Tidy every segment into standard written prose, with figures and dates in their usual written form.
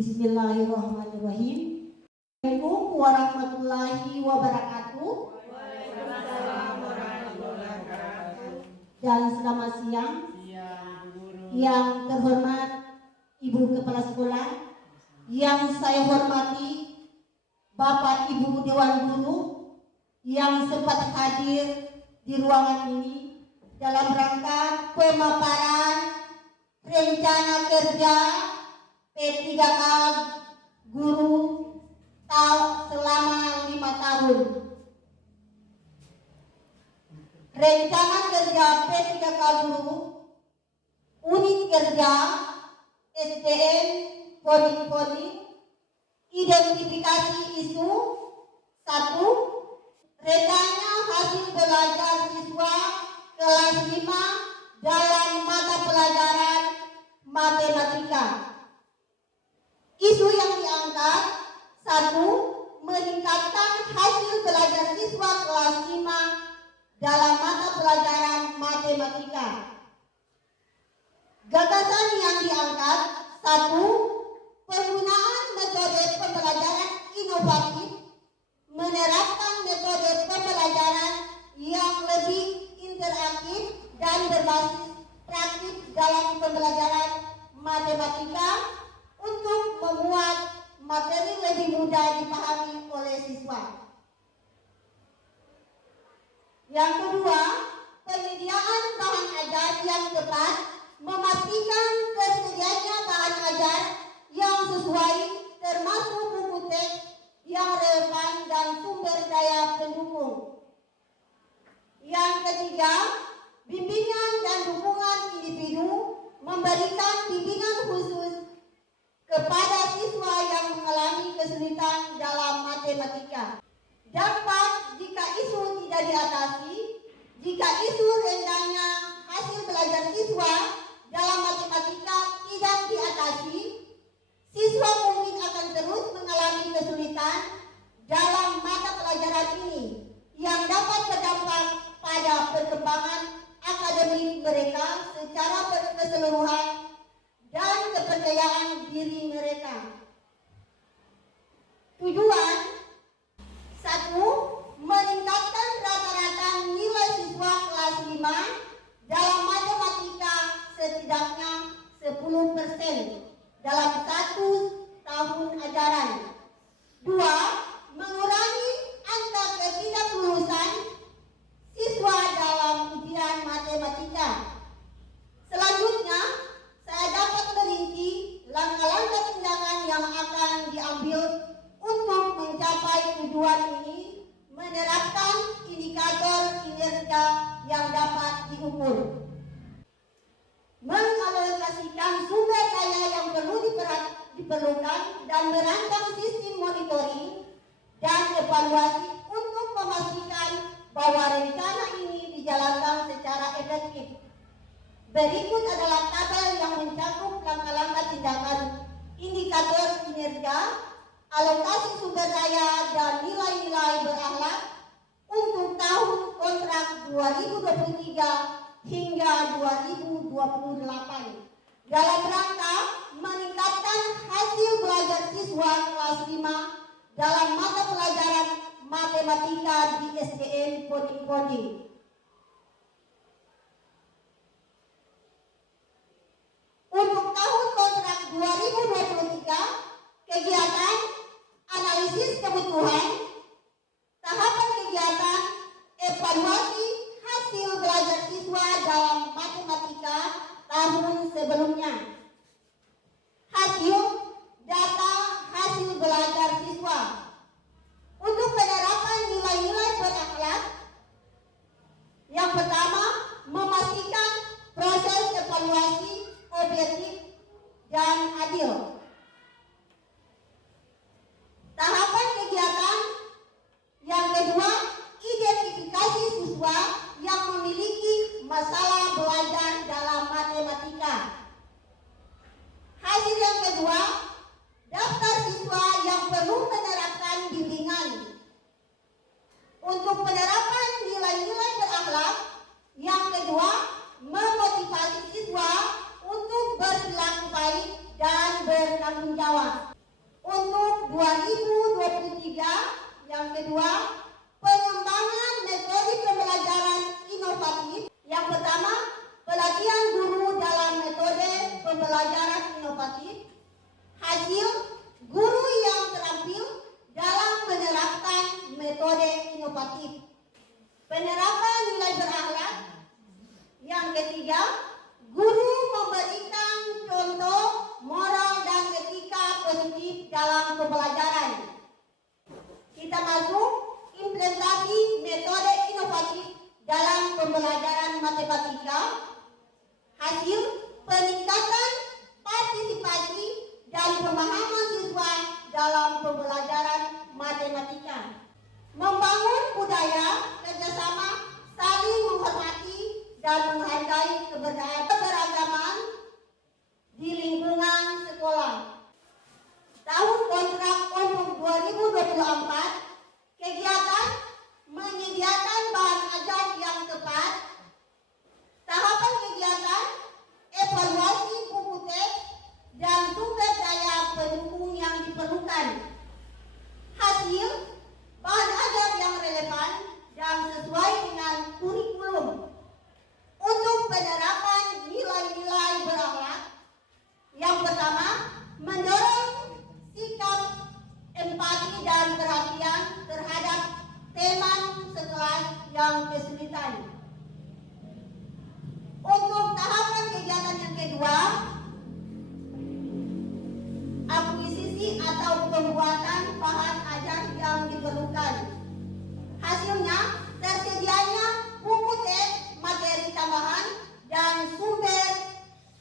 Bismillahirrahmanirrahim. Assalamualaikum warahmatullahi wabarakatuh. Waalaikumsalam warahmatullahi wabarakatuh. Dan selamat siang. Yang terhormat Ibu Kepala Sekolah, yang saya hormati Bapak Ibu Dewan Guru yang sempat hadir di ruangan ini dalam rangka pemaparan rencana kerja P3K guru selama 5 tahun. Rencana kerja P3K guru unit kerja SDM Poli, identifikasi isu 1. Rencana hasil belajar siswa kelas 5 dalam mata pelajaran matematika. Isu yang diangkat 1. Meningkatkan hasil belajar siswa kelas 5 dalam mata pelajaran matematika. Gagasan yang diangkat 1. Penggunaan metode pembelajaran inovatif, menerapkan metode pembelajaran yang lebih interaktif dan berbasis praktik dalam pembelajaran matematika untuk membuat materi lebih mudah dipahami oleh siswa. Yang kedua, penyediaan bahan ajar yang tepat, memastikan tersedianya bahan ajar yang sesuai termasuk buku teks yang relevan dan sumber daya pendukung. Yang ketiga, bimbingan dan dukungan individu, memberikan bimbingan khusus kepada siswa yang mengalami kesulitan dalam matematika. Dampak jika isu tidak diatasi, jika isu rendahnya hasil belajar siswa dalam matematika tidak diatasi, siswa mungkin akan terus mengalami kesulitan dalam mata pelajaran ini yang dapat berdampak pada perkembangan akademik mereka secara keseluruhan dan kepercayaan diri mereka. Tujuan 1. Meningkatkan rata-rata nilai siswa kelas 5 dalam matematika setidaknya 10% dalam 1 tahun ajaran. 2. Mengurangi angka ketidaklulusan siswa dalam ujian matematika. Selanjutnya, saya dapat merinci langkah-langkah tindakan yang akan diambil untuk mencapai tujuan ini, menerapkan indikator kinerja yang dapat diukur, mengalokasikan sumber daya yang diperlukan dan merancang sistem monitoring dan evaluasi untuk memastikan bahwa rencana ini dijalankan secara efektif. Berikut adalah tabel yang mencakup langkah-langkah tindakan indikator kinerja, alokasi sumber daya dan nilai-nilai berakhlak untuk tahun kontrak 2023 hingga 2028 dalam rangka meningkatkan hasil belajar siswa kelas 5 dalam mata pelajaran matematika di SDN Poli. Untuk tahun kontrak 2023, kegiatan analisis kebutuhan, tahapan kegiatan evaluasi hasil belajar siswa dalam matematika tahun sebelumnya, hasil data hasil belajar siswa untuk penerapan nilai-nilai berakhlak. Yang pertama, memastikan proses evaluasi objektif dan adil. Tahapan kegiatan yang kedua, identifikasi siswa yang memiliki masalah belajar dalam matematika. Hasil yang kedua, daftar siswa yang perlu menerapkan bimbingan. Untuk penerapan nilai-nilai berakhlak, yang kedua, memotivasi siswa untuk berperilaku baik dan bertanggung jawab. kedua, pengembangan metode pembelajaran inovatif. Yang pertama, pelatihan guru dalam metode pembelajaran inovatif. Hasil, guru yang terampil dalam menerapkan metode inovatif. Penerapan nilai berakhlak. Yang ketiga, guru memberikan contoh moral dan etika positif dalam pembelajaran. Kita masuk implementasi metode inovatif dalam pembelajaran matematika. Hasil, peningkatan partisipasi dan pemahaman siswa dalam pembelajaran matematika. Membangun budaya kerjasama, saling menghormati dan menghargai keberagaman di lingkungan sekolah. Tahun kontrak untuk 2024, kegiatan menyediakan bahan ajar yang tepat. Tahapan kegiatan, evaluasi buku teks dan sumber daya pendukung yang diperlukan. Hasil, bahan ajar yang relevan dan sesuai dengan kurikulum. Untuk penerapan nilai-nilai berakhlak, yang pertama, mendorong sikap empati dan perhatian terhadap teman sekelas yang kesulitan. Untuk tahapan kegiatan yang kedua, akuisisi atau pembuatan bahan ajar yang diperlukan. Hasilnya, tersedianya buku teks, materi tambahan, dan sumber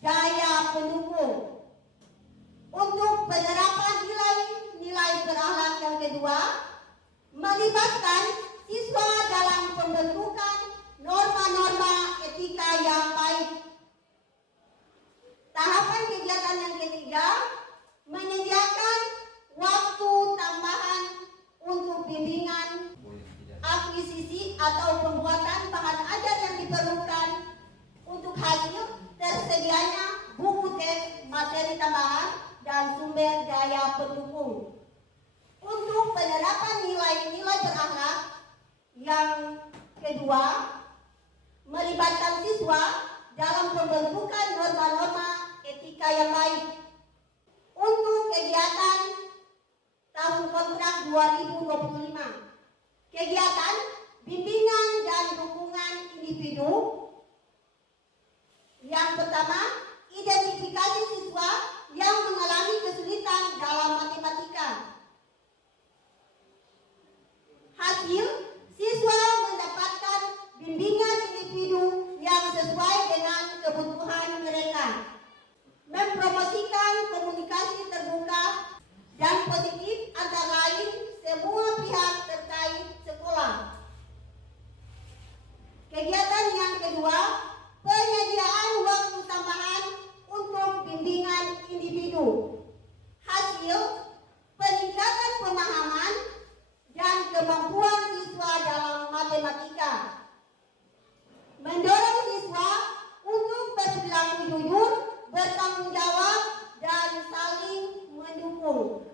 daya pendukung. Untuk penerapan nilai berakhlak yang kedua, melibatkan siswa dalam pembentukan norma-norma etika yang baik. Tahapan kegiatan yang ketiga, menyediakan waktu tambahan untuk bimbingan, akuisisi atau pembuatan bahan ajar yang diperlukan. Untuk hasil, tersedianya buku teks, materi tambahan, dan sumber daya pendukung. Untuk penerapan nilai-nilai berakhlak yang kedua, melibatkan siswa dalam pembentukan norma-norma etika yang baik. Untuk kegiatan tahun kontrak 2025, kegiatan bimbingan dan dukungan individu. Yang pertama, identifikasi siswa yang mengalami kesulitan dalam matematika. Hasil, siswa mendapatkan bimbingan individu yang sesuai dengan kebutuhan mereka. Mempromosikan komunikasi terbuka dan positif antara lain semua pihak terkait sekolah. Kegiatan yang kedua, penyediaan waktu tambahan untuk bimbingan individu. Hasil, peningkatan pemahaman dan kemampuan siswa dalam matematika. Mendorong siswa untuk berperilaku jujur, bertanggung jawab, dan saling mendukung.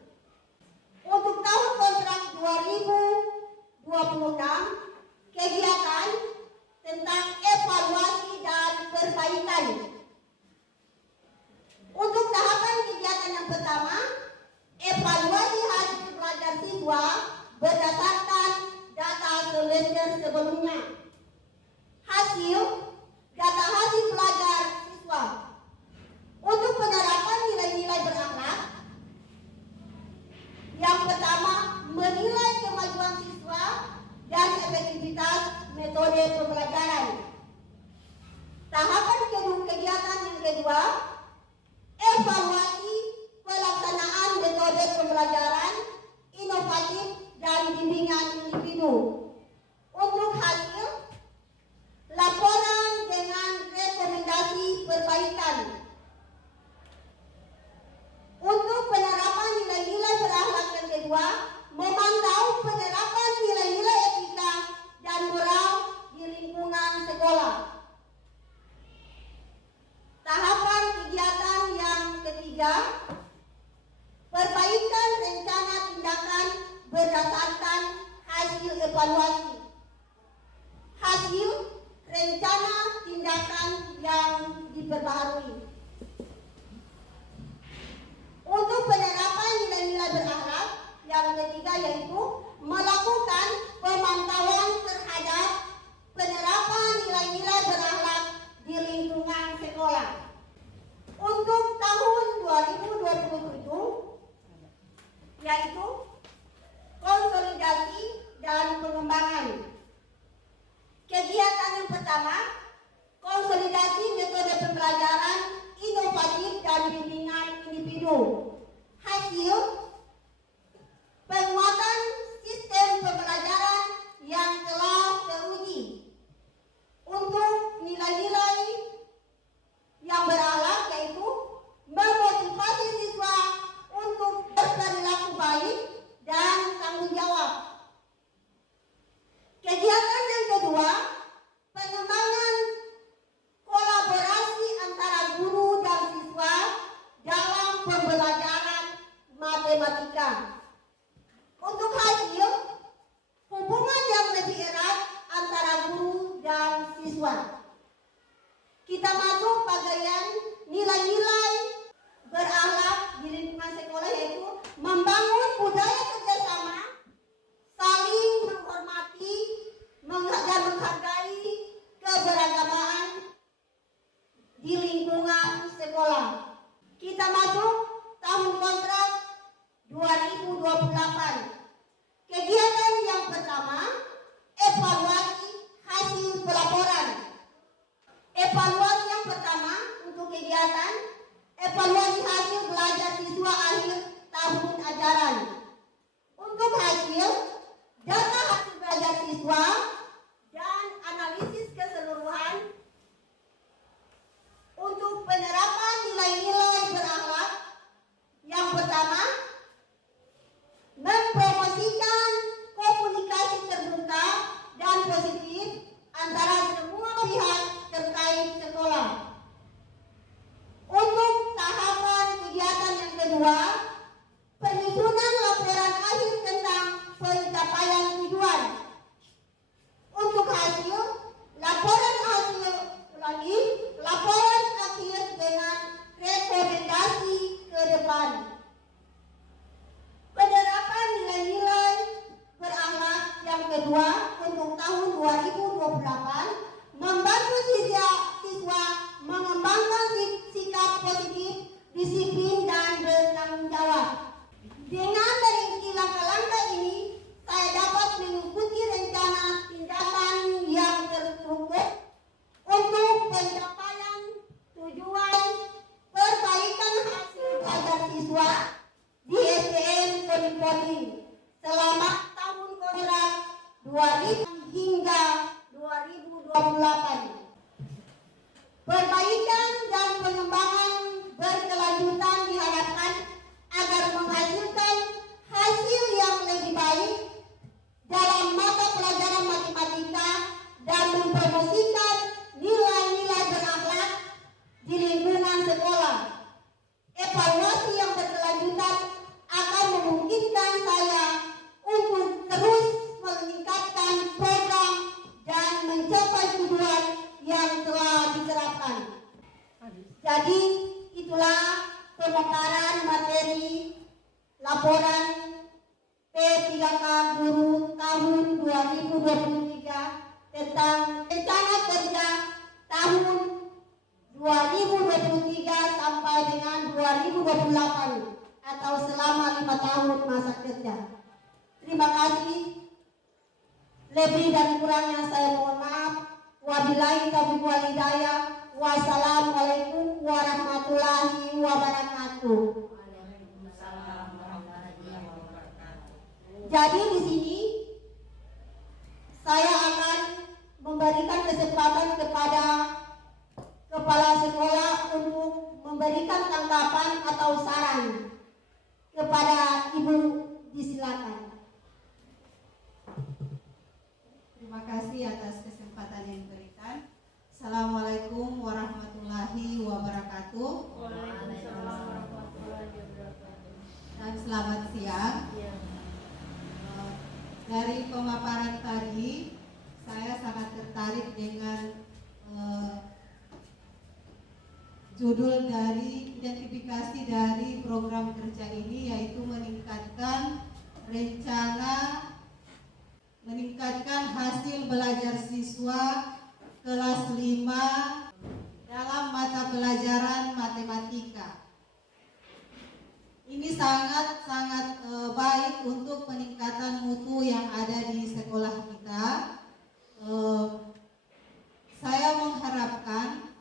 Untuk tahun kontrak 2026, kegiatan tentang evaluasi dan perbaikan. Untuk tahapan kegiatan yang pertama, evaluasi hasil belajar siswa berdasarkan data semester sebelumnya. Hasil, data hasil belajar siswa. Untuk penerapan nilai-nilai berakhlak, yang pertama, menilai kemajuan siswa dan efektivitas metode pembelajaran. Tahapan kegiatan yang kedua, evaluasi pelaksanaan metode pembelajaran inovatif dan bimbingan individu. Untuk hasil, laporan dengan rekomendasi perbaikan. Untuk penerapan nilai-nilai berakhlak yang kedua, memantau penerapan nilai-nilai etika dan moral di lingkungan sekolah. Tahapan kegiatan yang ketiga, perbaikan rencana tindakan berdasarkan hasil evaluasi, hasil rencana tindakan yang diperbaharui. Untuk penerapan nilai-nilai berakhlak, yang ketiga yaitu melakukan pemantauan terhadap penerapan nilai-nilai berakhlak di lingkungan sekolah. Untuk tahun 2027 yaitu konsolidasi dan pengembangan. Kegiatan yang pertama, konsolidasi metode pembelajaran inovatif dan bimbingan individu. Hasil penguatan sistem pembelajaran yang telah teruji untuk nilai-nilai yang berakhlak, yaitu memotivasi siswa untuk berperilaku baik dan tanggung jawab. Kegiatan yang kedua, pengembangan kolaborasi antara guru dan siswa dalam pembelajaran matematika. Untuk hasil, hubungan yang lebih erat antara guru dan siswa. Kita masuk bagian nilai-nilai berakhlak di lingkungan sekolah, yaitu membangun budaya kerjasama, saling menghormati dan menghargai keberagaman di lingkungan sekolah. Kita masuk tahun kontrak 2028. Kegiatan yang pertama, evaluasi hasil pelaporan. Evaluasi yang pertama untuk kegiatan evaluasi hasil belajar siswa akhir tahun ajaran. Untuk hasil, data hasil belajar siswa dan analisis keseluruhan untuk penerapan nilai-nilai berakhlak. Yang pertama, mempromosikan komunikasi terbuka dan positif antara semua pihak terkait sekolah. Untuk tahapan kegiatan yang kedua, penyusunan laporan akhir tentang pencapaian tujuan. Untuk hasil, laporan akhir dengan rekomendasi ke depan. Penerapan nilai-nilai berakhlak yang kedua untuk tahun 2028 membantu siswa mengembangkan sikap positif, disiplin, dan bertanggung jawab. Dengan merinci langkah-langkah ini, saya dapat mengikuti rencana tindakan yang terstruktur untuk pencapaian tujuan perbaikan hasil belajar siswa di SDN Poni selama tahun kontrak 2000 hingga 2028. Perbaikan dan pengembangan berkelanjutan diharapkan agar menghasilkan hasil yang lebih baik dalam mata pelajaran matematika dan mempromosikan nilai-nilai berakhlak di lingkungan sekolah. Evaluasi yang berkelanjutan akan memungkinkan saya untuk terus meningkatkan program dan mencapai tujuan yang telah diterapkan. Jadi itulah pemekaran materi laporan P3K Guru tahun 2023 tentang rencana kerja tahun 2023 sampai dengan 2028 atau selama 5 tahun masa kerja. Terima kasih. Lebih dan kurangnya saya mohon maaf. Wabillahi taufiq wal hidayah. Wassalamualaikum warahmatullahi wabarakatuh. Jadi di sini saya akan memberikan kesempatan kepada kepala sekolah untuk memberikan tanggapan atau saran kepada Ibu. Disilakan. Terima kasih atas kesempatan yang diberikan. Assalamualaikum warahmatullahi wabarakatuh. Waalaikumsalam warahmatullahi wabarakatuh. Dan selamat siang. Dari pemaparan tadi, saya sangat tertarik dengan judul dari identifikasi dari program kerja ini, yaitu meningkatkan hasil belajar siswa kelas 5 dalam mata pelajaran matematika. Ini sangat baik untuk peningkatan mutu yang ada di sekolah kita. Saya mengharapkan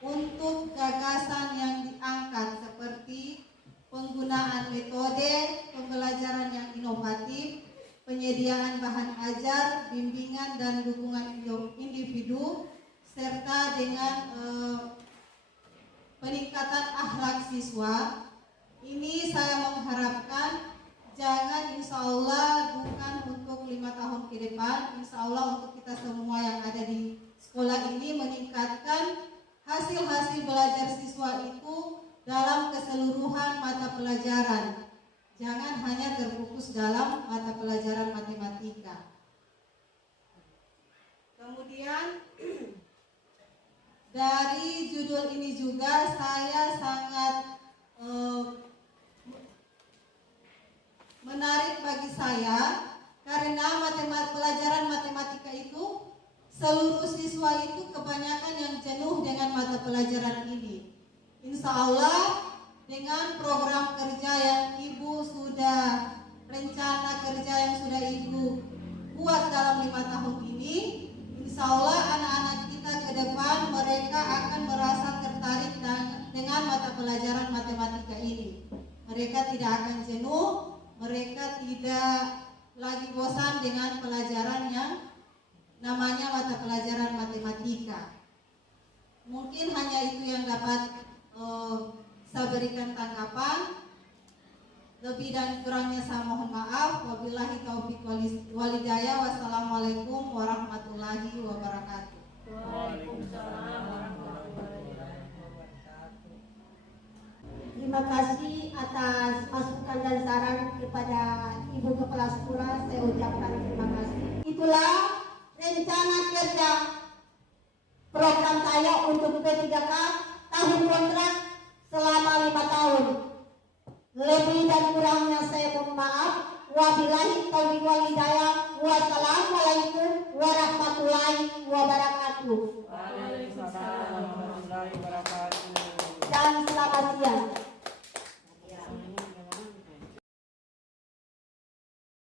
untuk gagasan yang diangkat seperti penggunaan metode pembelajaran yang inovatif, penyediaan bahan ajar, bimbingan dan dukungan individu, serta dengan peningkatan akhlak siswa. Ini saya mengharapkan jangan, insya Allah bukan untuk 5 tahun ke depan, insya Allah untuk kita semua yang ada di sekolah ini meningkatkan hasil-hasil belajar siswa itu dalam keseluruhan mata pelajaran. Jangan hanya terfokus dalam mata pelajaran matematika. Kemudian dari judul ini juga saya sangat menarik bagi saya, karena pelajaran matematika itu seluruh siswa itu kebanyakan yang jenuh dengan mata pelajaran ini. Insya Allah dengan program kerja yang Ibu sudah, rencana kerja yang sudah Ibu buat dalam 5 tahun ini, insya Allah anak-anak kita ke depan mereka akan merasa tertarik dengan mata pelajaran matematika ini. Mereka tidak akan jenuh, mereka tidak lagi bosan dengan pelajaran yang namanya mata pelajaran matematika. Mungkin hanya itu yang dapat saya berikan tanggapan. Lebih dan kurangnya saya mohon maaf. Wabillahi taufiq walhidayah. Wassalamualaikum warahmatullahi wabarakatuh. Waalaikumsalam warahmatullahi wabarakatuh. Terima kasih atas masukan dan saran kepada Ibu Kepala Sekolah. Saya ucapkan terima kasih. Itulah rencana kerja program saya untuk P3K tahun kontrak selama 5 tahun. Lebih dan kurangnya saya mohon maaf. Wabillahi taufiq walhidayah. Wassalamualaikum warahmatullahi wabarakatuh. Waalaikumsalam warahmatullahi wabarakatuh. Dan selamat siang.